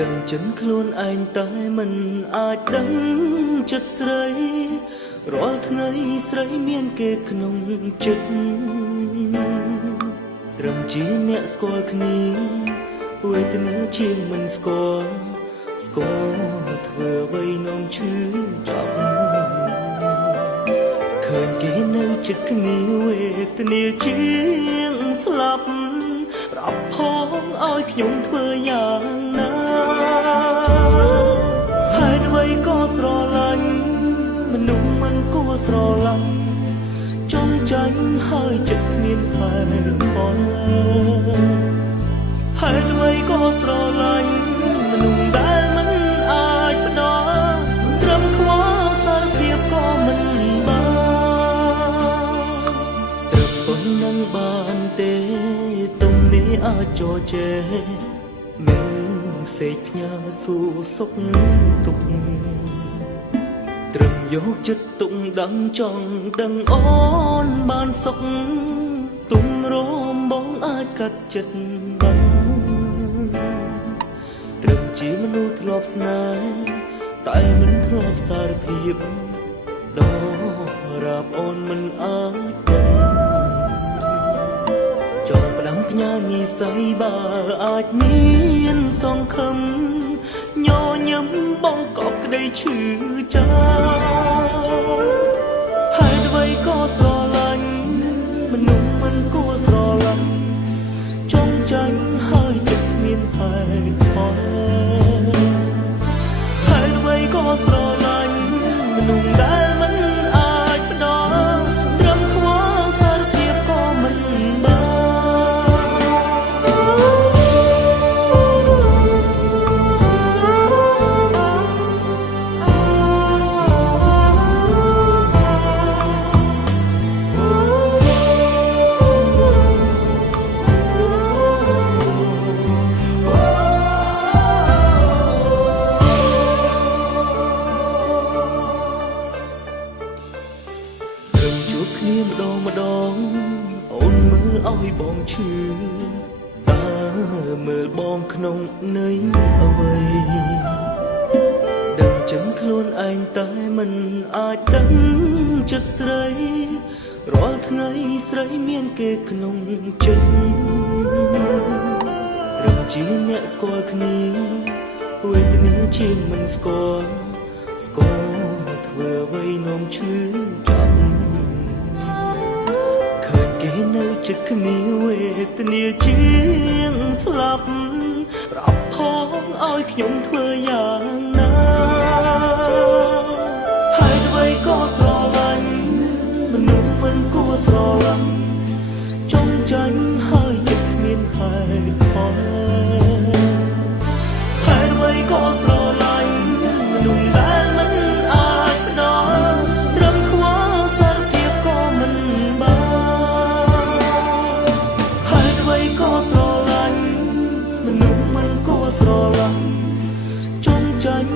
ដឹងចិនខ្លួនឯងតែមិនអាចដឹងចិត្តស្រីរាល់ថ្ងៃស្រីមានគេក្នុងចិត្តត្រឹមជាអ្នកស្គាល់គ្នាវេទនាជាងមិនស្គាល់ធ្វើអ្វីនាំឈឺចាប់ឃើញគេនៅចិត្តគ្នាវេទនាជាងស្លាប់ប្រាប់ផងឲ្យខ្ញុំធ្វើយ៉ាងណាហេតុអ្វីក៏ស្រឡាញ់មនុស្សមិនគួរស្រឡាញ់ចង់ចាញ់ហើយចិត្តគ្មានហេតុផលហេតុអ្វីក៏ស្រឡាញ់មនុស្សដែលមិនអាចផ្ដល់ត្រឹមខ្វល់សារភាពក៏មិនបានត្រឹមប៉ុណ្ណឹងបានទេទុំនេះអាចចរចេមិនសេកផ្ញើសួរសុខទុក្ខត្រឹមយកចិត្តទុកដឹងចង់ដឹងអូនបានសុខទុំរមបងអាចកាត់ចិត្តបានត្រឹមជាមនុស្សធ្លាប់ស្នេហ៍តែមិនធ្លាប់សារភាពដល់រាប់អូនមិនអាចដឹងចង់ផ្ដាំផ្ញើនិស័យបើអាចមានសង្ឃឹមញញឹមបងកប់ក្តីឈឺចាំហេតុអ្វីក៏ស្រឡាញ់មនុស្សមិនគួរស្រឡាញ់ចង់ចាញ់ហើយចិត្តគ្មានហេតុផលហេតុអ្វីក៏ស្រឡាញ់មនុស្សដែលមិនអាចផ្ដល់ត្រឹមខ្វល់សារភាពក៏មិនបានជួបគ្នាម្ដងអូនមើលឲ្យបងឈឺតើមើលបងក្នុងន័យអ្វីដឹងចឹងខ្លួនឯងតែមិនអាចដឹងចិត្តស្រីរាល់ថ្ងៃស្រីមានគេក្នុងចិត្តត្រឹមជាអ្នកស្គាល់គ្នាវេទនាជាងមិនស្គាល់ធ្វើអ្វីនាំឈឺចាប់គេនៅចិត្តគ្នាវេទនាជាងស្លាប់ប្រាប់ផងឲ្យខ្ញុំធ្វើយ៉ាងណាហេតុអ្វីក៏ស្រឡាញ់មនុស្សមិនគួរស្រឡាញ់ចង់ចាញ់ហើយចិត្តគ្មានហេតុផលហេតុអ្វីក៏ស្រឡាញ់មនុស្សដែលមិនអាចផ្ដល់ត្រឹមខ្វល់សារភាពក៏មិនបានក៏ស្រឡាញ់មនុស្សមិនគួរស្រឡាញ់ចង់ចាញ់